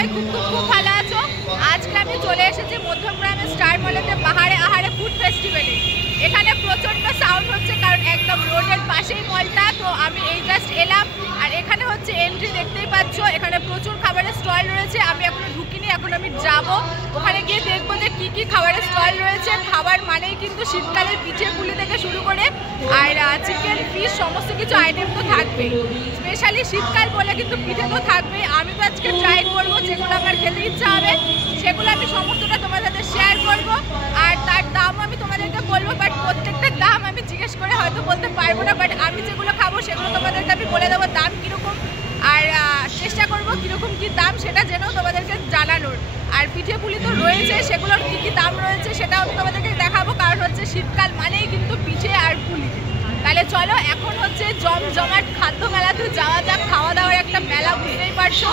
সবাই খুব খুব খুব ভালো আছো। আজকে আমি চলে এসেছি মধ্যমগ্রামের স্টার মলেতে পাহাড়ে আহারে ফুড ফেস্টিভ্যালে। এখানে প্রচণ্ড সাউন্ড হচ্ছে কারণ একদম রোডের পাশেই মলটা, তো আমি এই জাস্ট এলাম। আর এখানে হচ্ছে এন্ট্রি দেখতেই পাচ্ছ, এখানে প্রচুর খাবারের স্টল রয়েছে। আমি এখনো ঢুকিনি, এখন আমি যাব ওখানে গিয়ে দেখবো যে কী কী খাবারের স্টল রয়েছে। খাবার মানেই কিন্তু শীতকালের পিঠে পুলি থেকে শুরু করে আর চিকেন ফিশ সমস্ত কিছু আইটেম তো থাকবেই। স্পেশালি শীতকাল বলে কিন্তু পিঠে তো থাকবেই। আমি তো আজকে ট্রাই করবো, যেগুলো আমার খেতে ইচ্ছা হবে সেগুলো আমি সমস্তটা তোমাদের সাথে শেয়ার করবো। আর তার দামও আমি তোমাদেরকে বলবো, বাট প্রত্যেকটা দাম আমি জিজ্ঞেস করে হয়তো বলতে পারবো না। বাট আমি যেগুলো খাবো সেগুলো তোমাদেরকে আমি বলে দেবো দাম কীরকম, আর চেষ্টা করবো কীরকম কী দাম সেটা জেনেও তোমাদেরকে জানানোর। আর পিঠে পুলি তো রয়েছে, সেগুলোর কী কী দাম রয়েছে সেটাও আমি তোমাদেরকে দেখাবো, কারণ হচ্ছে শীতকাল মানেই কিন্তু পিঠে আর পুলি। তাহলে চলো এখন হচ্ছে জমজমাট খাদ্য মেলাতে যাওয়া যাক। খাওয়া দাওয়ার একটা মেলা, বুঝতেই পারছো,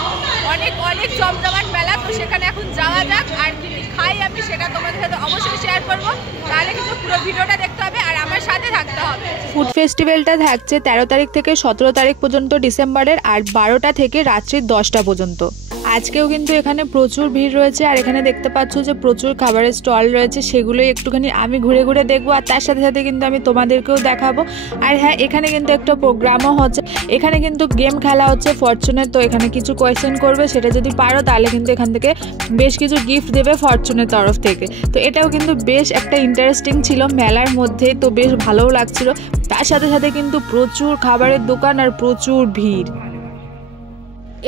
অনেক অনেক জমজমাট মেলা। তো সেখানে এখন যাওয়া যাক, আর কী কী খাই আমি সেটা তোমাদের সাথে অবশ্যই শেয়ার করবো। তাহলে কিন্তু পুরো ভিডিওটা দেখতে হবে আর আমার সাথে থাকতে হবে। ফুড ফেস্টিভ্যালটা থাকছে 13 তারিখ থেকে 17 তারিখ পর্যন্ত ডিসেম্বরের, আর 12টা থেকে রাত্রি 10টা পর্যন্ত। আজকেও কিন্তু এখানে প্রচুর ভিড় রয়েছে, আর এখানে দেখতে পাচ্ছ যে প্রচুর খাবারের স্টল রয়েছে, সেগুলোই একটুখানি আমি ঘুরে ঘুরে দেখবো। আর তার সাথে সাথে কিন্তু আমি তোমাদেরকেও দেখাবো। আর হ্যাঁ, এখানে কিন্তু একটা প্রোগ্রামও হচ্ছে, এখানে কিন্তু গেম খেলা হচ্ছে ফরচুনের। তো এখানে কিছু কোয়েশ্চেন করবে, সেটা যদি পারো তাহলে কিন্তু এখান থেকে বেশ কিছু গিফট দেবে ফরচুনের তরফ থেকে। তো এটাও কিন্তু বেশ একটা ইন্টারেস্টিং ছিল মেলার মধ্যে, তো বেশ ভালোও লাগছিল। তার সাথে সাথে কিন্তু প্রচুর খাবারের দোকান আর প্রচুর ভিড়।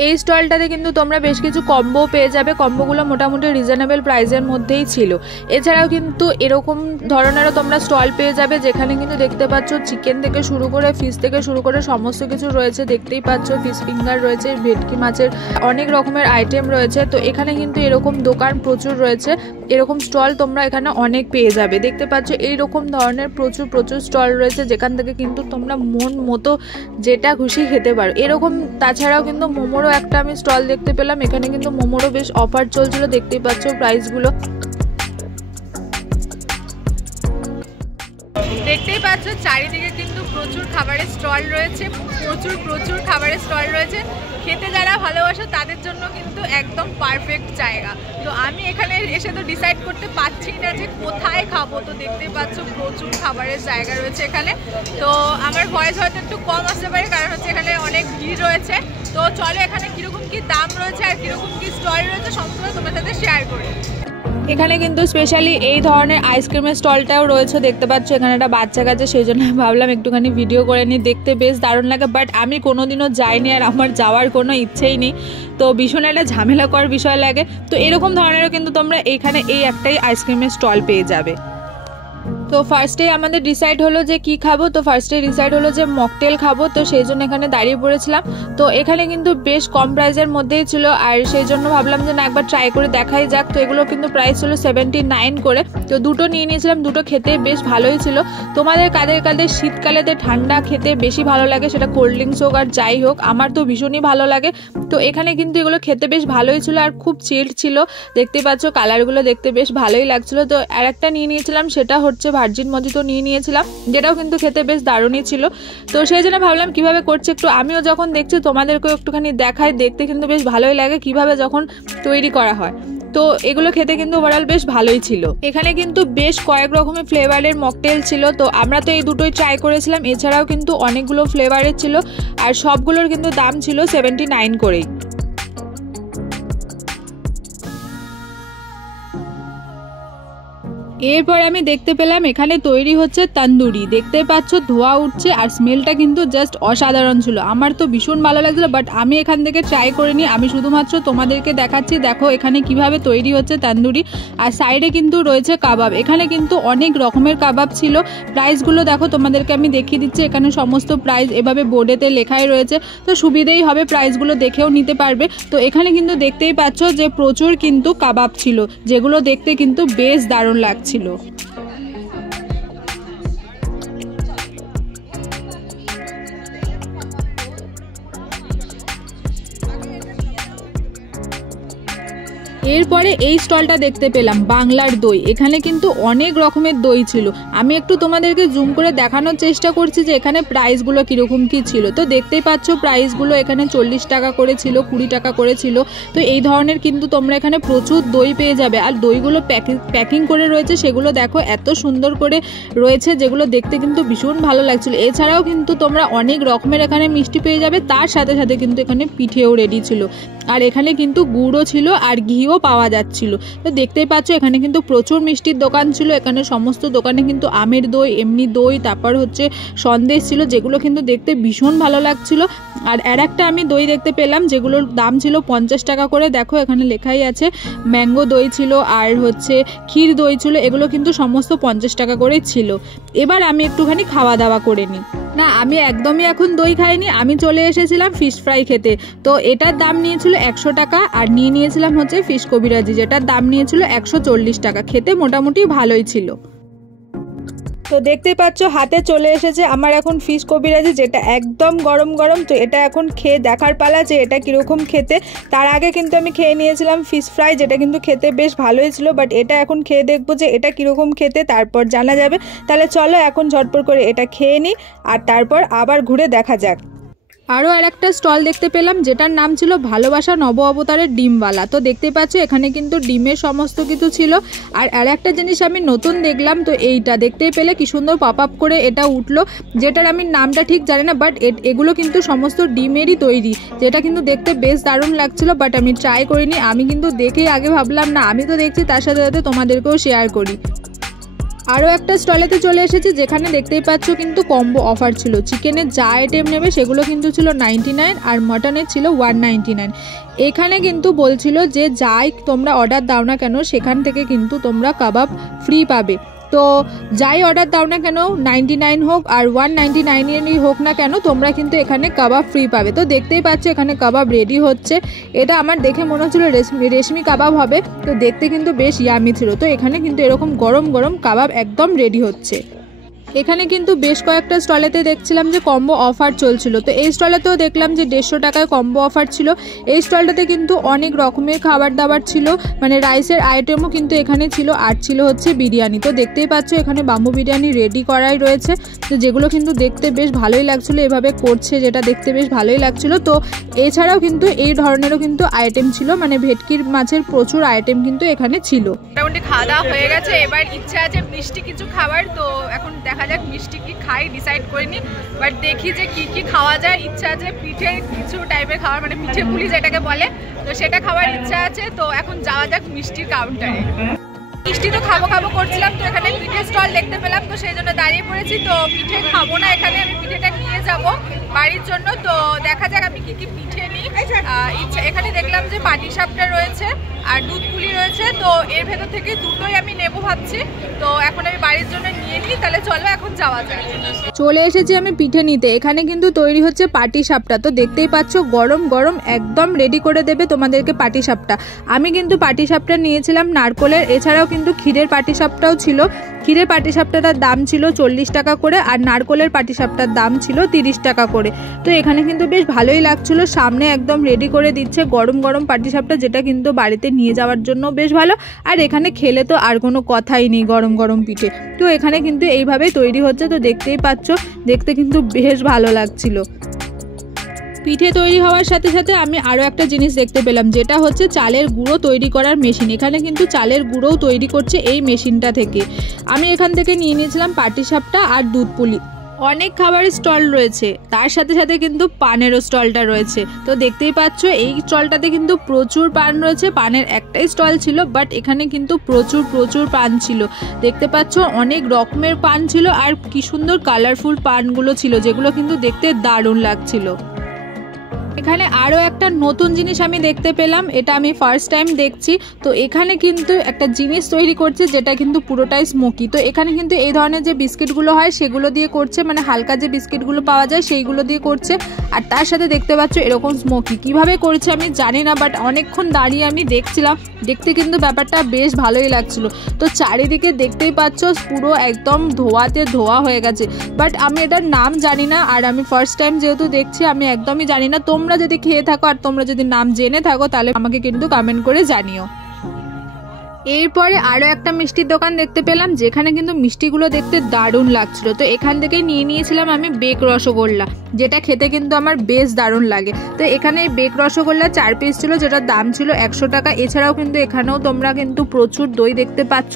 এই স্টলটাতে কিন্তু তোমরা বেশ কিছু কম্বো পেয়ে যাবে, কম্বোগুলো মোটামুটি রিজনেবল প্রাইসের মধ্যেই ছিল। এছাড়াও কিন্তু এরকম ধরনেরও তোমরা স্টল পেয়ে যাবে, যেখানে কিন্তু দেখতে পাচ্ছ চিকেন থেকে শুরু করে ফিশ থেকে শুরু করে সমস্ত কিছু রয়েছে। দেখতেই পাচ্ছ ফিশ ফিঙ্গার রয়েছে, ভেটকি মাছের অনেক রকমের আইটেম রয়েছে। তো এখানে কিন্তু এরকম দোকান প্রচুর রয়েছে, এরকম স্টল তোমরা এখানে অনেক পেয়ে যাবে। দেখতে পাচ্ছ এইরকম ধরনের প্রচুর প্রচুর স্টল রয়েছে, যেখান থেকে কিন্তু তোমরা মন মতো যেটা খুশি খেতে পারো। এরকম তাছাড়াও কিন্তু মোমোরও একটা আমি স্টল দেখতে পেলাম, এখানে কিন্তু মোমোরও বেশ অফার চলছিল। দেখতেই পাচ্ছ প্রাইসগুলো। দেখতেই পাচ্ছ চারিদিকে কিন্তু প্রচুর খাবারের স্টল রয়েছে, প্রচুর প্রচুর খাবারের স্টল রয়েছে। খেতে যারা ভালোবাসো তাদের জন্য কিন্তু একদম পারফেক্ট জায়গা। তো আমি এখানে এসে তো ডিসাইড করতে পারছি না যে কোথায় খাবো। তো দেখতেই পাচ্ছ প্রচুর খাবারের জায়গা রয়েছে এখানে। তো আমার ভয়েস হয়তো একটু কম আসতে পারে, কারণ হচ্ছে এখানে অনেক ভিড় রয়েছে। তো চলো এখানে কীরকম কী দাম রয়েছে আর কীরকম কী স্টল রয়েছে সমস্ত তোমার সাথে শেয়ার করি। এখানে কিন্তু স্পেশালি এই ধরনের আইসক্রিমের স্টলটাও রয়েছে। দেখতে পাচ্ছ এখানে একটা বাচ্চা কাছে, সেই জন্য ভাবলাম একটুখানি ভিডিও করে নিই। দেখতে বেশ দারুণ লাগে, বাট আমি কোনোদিনও যাইনি আর আমার যাওয়ার কোনো ইচ্ছেই নেই। তো ভীষণ একটা ঝামেলাকর বিষয় লাগে। তো এরকম ধরনেরও কিন্তু তোমরা এইখানে এই একটাই আইসক্রিমের স্টল পেয়ে যাবে। তো ফার্স্টে আমাদের ডিসাইড হলো যে কি খাবো। তো ফার্স্টে ডিসাইড হলো যে মকটেল খাবো, তো সেই জন্য এখানে দাঁড়িয়ে পড়েছিলাম। তো এখানে কিন্তু বেশ কম প্রাইসের মধ্যেই ছিল, আর সেই জন্য ভাবলাম যে না একবার ট্রাই করে দেখাই যাক। তো এগুলো কিন্তু প্রাইস ছিল 79 করে। তো দুটো নিয়ে নিয়েছিলাম, দুটো খেতে বেশ ভালোই ছিল। তোমাদের কাদের কাদের শীতকালেতে ঠান্ডা খেতে বেশি ভালো লাগে, সেটা কোল্ড ড্রিঙ্কস হোক আর যাই হোক, আমার তো ভীষণই ভালো লাগে। তো এখানে কিন্তু এগুলো খেতে বেশ ভালোই ছিল আর খুব চিল্ড ছিল। দেখতে পাচ্ছ কালারগুলো দেখতে বেশ ভালোই লাগছিল। তো আর একটা নিয়ে নিয়েছিলাম, সেটা হচ্ছে ভার্জিন মজিতো নিয়ে নিয়েছিলাম, যেটাও কিন্তু খেতে বেশ দারুণই ছিল। তো সেই জন্য ভাবলাম কিভাবে করছে একটু আমিও যখন দেখছি তোমাদেরকেও একটুখানি দেখাই। দেখতে কিন্তু বেশ ভালোই লাগে কিভাবে যখন তৈরি করা হয়। তো এগুলো খেতে কিন্তু ওভারঅল বেশ ভালোই ছিল। এখানে কিন্তু বেশ কয়েক রকমের ফ্লেভারের মকটেল ছিল। তো আমরা তো এই দুটোই ট্রাই করেছিলাম, এছাড়াও কিন্তু অনেকগুলো ফ্লেভারের ছিল, আর সবগুলোর কিন্তু দাম ছিল 79 করেই। এরপর আমি দেখতে পেলাম এখানে তৈরি হচ্ছে তন্দুরি। দেখতে পাচ্ছ ধোয়া উঠছে আর স্মেলটা কিন্তু জাস্ট অসাধারণ ছিল। আমার তো ভীষণ ভালো লাগছিল, বাট আমি এখান থেকে ট্রাই করিনি, আমি শুধুমাত্র তোমাদেরকে দেখাচ্ছি। দেখো এখানে কিভাবে তৈরি হচ্ছে তন্দুরি। আর সাইডে কিন্তু রয়েছে কাবাব। এখানে কিন্তু অনেক রকমের কাবাব ছিল। প্রাইসগুলো দেখো তোমাদেরকে আমি দেখিয়ে দিচ্ছি। এখানে সমস্ত প্রাইস এভাবে বোর্ডেতে লেখাই রয়েছে, তো সুবিধেই হবে, প্রাইসগুলো দেখেও নিতে পারবে। তো এখানে কিন্তু দেখতেই পাচ্ছ যে প্রচুর কিন্তু কাবাব ছিল, যেগুলো দেখতে কিন্তু বেশ দারুণ লাগছে। এরপর আমি এরপরে এই স্টলটা দেখতে পেলাম বাংলার দই। এখানে কিন্তু অনেক রকমের দই ছিল। আমি একটু তোমাদেরকে জুম করে দেখানোর চেষ্টা করছি যে এখানে প্রাইসগুলো কীরকম কী ছিল। তো দেখতেই পাচ্ছ প্রাইসগুলো এখানে 40 টাকা করে ছিল, 20 টাকা করে ছিল। তো এই ধরনের কিন্তু তোমরা এখানে প্রচুর দই পেয়ে যাবে। আর দইগুলো প্যাকিং করে রয়েছে, সেগুলো দেখো এত সুন্দর করে রয়েছে, যেগুলো দেখতে কিন্তু ভীষণ ভালো লাগছিল। এছাড়াও কিন্তু তোমরা অনেক রকমের এখানে মিষ্টি পেয়ে যাবে, তার সাথে সাথে কিন্তু এখানে পিঠেও রেডি ছিল। আর এখানে কিন্তু গুড়ও ছিল আর ঘিও পাওয়া যাচ্ছিল। তো দেখতেই পাচ্ছ এখানে কিন্তু প্রচুর মিষ্টির দোকান ছিল। এখানে সমস্ত দোকানে কিন্তু আমের দই, এমনি দই, তারপর হচ্ছে সন্দেশ ছিল, যেগুলো কিন্তু দেখতে ভীষণ ভালো লাগছিল। আর একটা আমি দই দেখতে পেলাম যেগুলোর দাম ছিল 50 টাকা করে। দেখো এখানে লেখাই আছে ম্যাঙ্গো দই ছিল আর হচ্ছে ক্ষীর দই ছিল, এগুলো কিন্তু সমস্ত 50 টাকা করে ছিল। এবার আমি একটুখানি খাওয়া দাওয়া করে নিই। না, আমি একদমই এখন দই খাইনি, আমি চলে এসেছিলাম ফিশ ফ্রাই খেতে। তো এটার দাম নিয়েছিল 100 টাকা আর নিয়েছিলাম হচ্ছে ফিশ কবিরাজি, যেটার দাম নিয়েছিল 140 টাকা। খেতে মোটামুটি ভালোই ছিল। তো দেখতেই পাচ্ছ হাতে চলে এসেছে আমার এখন ফিশ কবিরাজি, যেটা একদম গরম গরম। তো এটা এখন খেয়ে দেখার পালা যে এটা কীরকম খেতে। তার আগে কিন্তু আমি খেয়ে নিয়েছিলাম ফিশ ফ্রাই, যেটা কিন্তু খেতে বেশ ভালোই ছিল। বাট এটা এখন খেয়ে দেখবো যে এটা কীরকম খেতে, তারপর জানা যাবে। তাহলে চলো এখন ঝটপট করে এটা খেয়ে নিই আর তারপর আবার ঘুরে দেখা যাক। আরও একটা স্টল দেখতে পেলাম যেটার নাম ছিল ভালোবাসা নব অবতারের ডিমওয়ালা। তো দেখতে পাচ্ছ এখানে কিন্তু ডিমের সমস্ত কিছু ছিল। আর একটা জিনিস আমি নতুন দেখলাম, তো এইটা দেখতেই পেলে কি সুন্দর পপ আপ করে এটা উঠলো, যেটার আমি নামটা ঠিক জানি না। বাট এগুলো কিন্তু সমস্ত ডিমেরই তৈরি, যেটা কিন্তু দেখতে বেশ দারুণ লাগছিল। বাট আমি ট্রাই করিনি, আমি কিন্তু দেখেই আগে ভাবলাম না আমি তো দেখছি, তার সাথে সাথে তোমাদেরকেও শেয়ার করি। আরও একটা স্টলেতে চলে এসেছি যেখানে দেখতেই পাচ্ছ কিন্তু কম্বো অফার ছিল। চিকেনের যা আইটেম নেবে সেগুলো কিন্তু ছিল 99 আর মটনের ছিল 199। এখানে কিন্তু বলছিল যে যাই তোমরা অর্ডার দাও না কেন সেখান থেকে কিন্তু তোমরা কাবাব ফ্রি পাবে। তো যাই অর্ডার দাও না কেন, 99 হোক আর 199 হোক না কেন, তোমরা কিন্তু এখানে কাবাব ফ্রি পাবে। তো দেখতেই পাচ্ছ এখানে কাবাব রেডি হচ্ছে। এটা আমার দেখে মনে হচ্ছিল রেশমি কাবাব হবে, তো দেখতে কিন্তু বেশ ইয়ামি ছিল। তো এখানে কিন্তু এরকম গরম গরম কাবাব একদম রেডি হচ্ছে। এখানে কিন্তু বেশ কয়েকটা স্টলেতে দেখছিলাম যে কম্বো অফার চলছিল। তো এই স্টলেতেও দেখলাম যে 150 টাকায় কম্বো অফার ছিল। এই স্টলটাতে কিন্তু অনেক রকমের খাবার দাবার ছিল, মানে রাইসের আইটেমও কিন্তু এখানে ছিল। আর ছিল হচ্ছে বিরিয়ানি। তো দেখতেই পাচ্ছ এখানে বাম্বু বিরিয়ানি রেডি করাই রয়েছে, তো যেগুলো কিন্তু দেখতে বেশ ভালোই লাগছিল, এভাবে করছে যেটা দেখতে বেশ ভালোই লাগছিল। তো এছাড়াও কিন্তু এই ধরনেরও কিন্তু আইটেম ছিল, মানে ভেটকির মাছের প্রচুর আইটেম কিন্তু এখানে ছিল। মোটামুটি খাওয়া দাওয়া হয়ে গেছে, এবার ইচ্ছা আছে মিষ্টি কিছু খাবার। তো এখন দেখা যাক মিষ্টি কি খাই, ডিসাইড করিনি। বাট দেখি যে কি খাওয়া যায়। ইচ্ছা আছে পিঠে কিছু টাইপের খাবার, মানে পিঠে পুলি যেটাকে বলে, তো সেটা খাওয়ার ইচ্ছা আছে। তো এখন যাওয়া যাক মিষ্টির কাউন্টারে। মিষ্টি তো খাবো করছিলাম, তো এখানে পিঠে স্টল দেখতে পেলাম, তো সেই জন্য দাঁড়িয়ে পড়েছি। তো পিঠে খাবো না এখানে, আমি পিঠেটা নিয়ে যাব বাড়ির জন্য। তো দেখা যাক আমি কি পিঠে নিই। ইচ্ছা এখানে দেখলাম যে পাটিসাপটা রয়েছে আর দুধ পুলি রয়েছে, তো এর ভেতর থেকে দুটোই আমি নেবো ভাবছি। তো এখন আমি বাড়ির জন্য নিয়ে নিই, তাহলে চলো এখন যাওয়া যায়। চলে এসেছি আমি পিঠে নিতে। এখানে কিন্তু তৈরি হচ্ছে পাটিসাপটা। তো দেখতেই পাচ্ছ গরম গরম একদম রেডি করে দেবে তোমাদেরকে পাটিসাপটা। আমি কিন্তু পাটিসাপটা নিয়েছিলাম নারকলের, এছাড়াও কিন্তু ক্ষীরের পাটিসাপটাও ছিল। ক্ষীরের পাটিসাপটাটার দাম ছিল 40 টাকা করে আর নারকলের পাটিসাপটার দাম ছিল 30 টাকা করে। তো এখানে কিন্তু বেশ ভালোই লাগছিল, সামনে একদম রেডি করে দিচ্ছে গরম গরম পাটিসাপটা, যেটা কিন্তু বাড়িতে নিয়ে যাওয়ার জন্য বেশ ভালো। আর এখানে খেলে তো আর কোনো কথাই নেই, গরম গরম পিঠে। তো এখানে কিন্তু এইভাবেই তৈরি হচ্ছে। তো দেখতেই পাচ্ছ দেখতে কিন্তু বেশ ভালো লাগছিল। পিঠে তৈরি হওয়ার সাথে সাথে আমি আরও একটা জিনিস দেখতে পেলাম, যেটা হচ্ছে চালের গুঁড়ো তৈরি করার মেশিন। এখানে কিন্তু চালের গুঁড়োও তৈরি করছে এই মেশিনটা থেকে। আমি এখান থেকে নিয়ে নিয়েছিলাম পাটিসাপটা আর দুধ পুলি। অনেক খাবারের স্টল রয়েছে, তার সাথে সাথে কিন্তু পানেরও স্টলটা রয়েছে। তো দেখতেই পাচ্ছ এই স্টলটাতে কিন্তু প্রচুর পান রয়েছে। পানের একটাই স্টল ছিল, বাট এখানে কিন্তু প্রচুর পান ছিল। দেখতে পাচ্ছ অনেক রকমের পান ছিল আর কি সুন্দর কালারফুল পানগুলো ছিল, যেগুলো কিন্তু দেখতে দারুণ লাগছিল। এখানে আরও একটা নতুন জিনিস আমি দেখতে পেলাম, এটা আমি ফার্স্ট টাইম দেখছি। তো এখানে কিন্তু একটা জিনিস তৈরি করছে যেটা কিন্তু পুরোটাই স্মোকি। তো এখানে কিন্তু এই ধরনের যে বিস্কিটগুলো হয় সেগুলো দিয়ে করছে, মানে হালকা যে বিস্কিটগুলো পাওয়া যায় সেইগুলো দিয়ে করছে। আর তার সাথে দেখতে পাচ্ছ এরকম স্মোকি। কিভাবে করছে আমি জানি না, বাট অনেকক্ষণ দাঁড়িয়ে আমি দেখছিলাম, দেখতে কিন্তু ব্যাপারটা বেশ ভালোই লাগছিল। তো চারিদিকে দেখতেই পাচ্ছ পুরো একদম ধোয়াতে ধোয়া হয়ে গেছে, বাট আমি এটার নাম জানি না। আর আমি ফার্স্ট টাইম যেহেতু দেখছি আমি একদমই জানি না। তোমরা যদি খেয়ে থাকো আর তোমরা যদি নাম জেনে থাকো তাহলে আমাকে কিন্তু কমেন্ট করে জানিও। এরপরে আরও একটা মিষ্টির দোকান দেখতে পেলাম, যেখানে কিন্তু মিষ্টিগুলো দেখতে দারুণ লাগছিল। তো এখান থেকে নিয়ে নিয়েছিলাম আমি বেক রসগোল্লা, যেটা খেতে কিন্তু আমার বেশ দারুণ লাগে। তো এখানে এই বেক রসগোল্লা 4 পিস ছিল, যেটার দাম ছিল 100 টাকা। এছাড়াও কিন্তু এখানেও তোমরা কিন্তু প্রচুর দই দেখতে পাচ্ছ,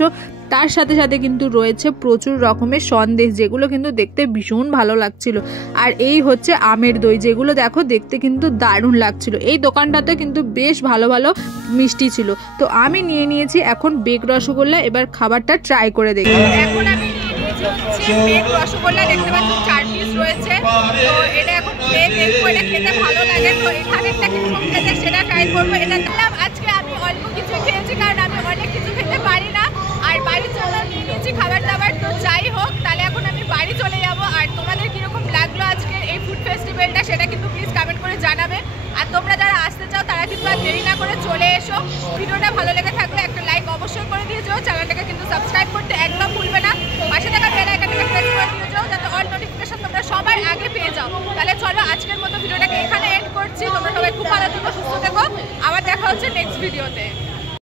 তার সাথে সাথে কিন্তু রয়েছে প্রচুর রকমের সন্দেশ, যেগুলো কিন্তু দেখতে ভীষণ ভালো লাগছিল। আর এই হচ্ছে আমের দই, যেগুলো দেখো দেখতে কিন্তু দারুণ লাগছিল। এই দোকানটাতে কিন্তু বেশ ভালো ভালো মিষ্টি ছিল। তো আমি নিয়ে নিয়েছি এখন বেক রসগোল্লা, এবার খাবারটা ট্রাই করে দেখি। এখন আমি নিয়ে নিয়েছি হচ্ছে বেক রসগোল্লা, দেখতে পাচ্ছ 4 পিস রয়েছে। তো এটা এখন খেয়ে দেখবো এটা খেতে ভালো লাগে, তো এখানেরটা কিরকম খেতে সেটা ট্রাই করবো। এটা দিলাম আজকে আমি অল্প কিছু খেয়েছি, কারণ আমি অনেক কিছু খেতে পারি না। আর বাড়ির জন্য নিয়ে নিয়েছি খাবার দাবার। তো যাই হোক, তাহলে এখন আমি বাড়ি চলে যাব। আর তোমাদের কিরকম লাগলো আজকে এই ফুড ফেস্টিভ্যালটা সেটা কিন্তু প্লিজ কমেন্ট করে জানাবে। আর তোমরা যারা আসতে চাও তারা কিন্তু আর দেরি না করে চলে এসো। ভিডিওটা ভালো লেগে থাকলে একটা লাইক অবশ্যই করে দিয়ে যাও, চ্যানেলটাকে কিন্তু সাবস্ক্রাইব করতে একদম ভুলবে না। পাশে থাকা বেল আইকনটাকে প্রেস করে দিয়ে যাও, যাতে অল নোটিফিকেশন তোমরা সবার আগে পেয়ে যাও। তাহলে চলো আজকের মতো ভিডিওটাকে এখানে এন্ড করছি। তোমরা সবাই খুব ভালো থেকো, সুস্থ থেকো। আবার দেখা হচ্ছে নেক্সট ভিডিওতে।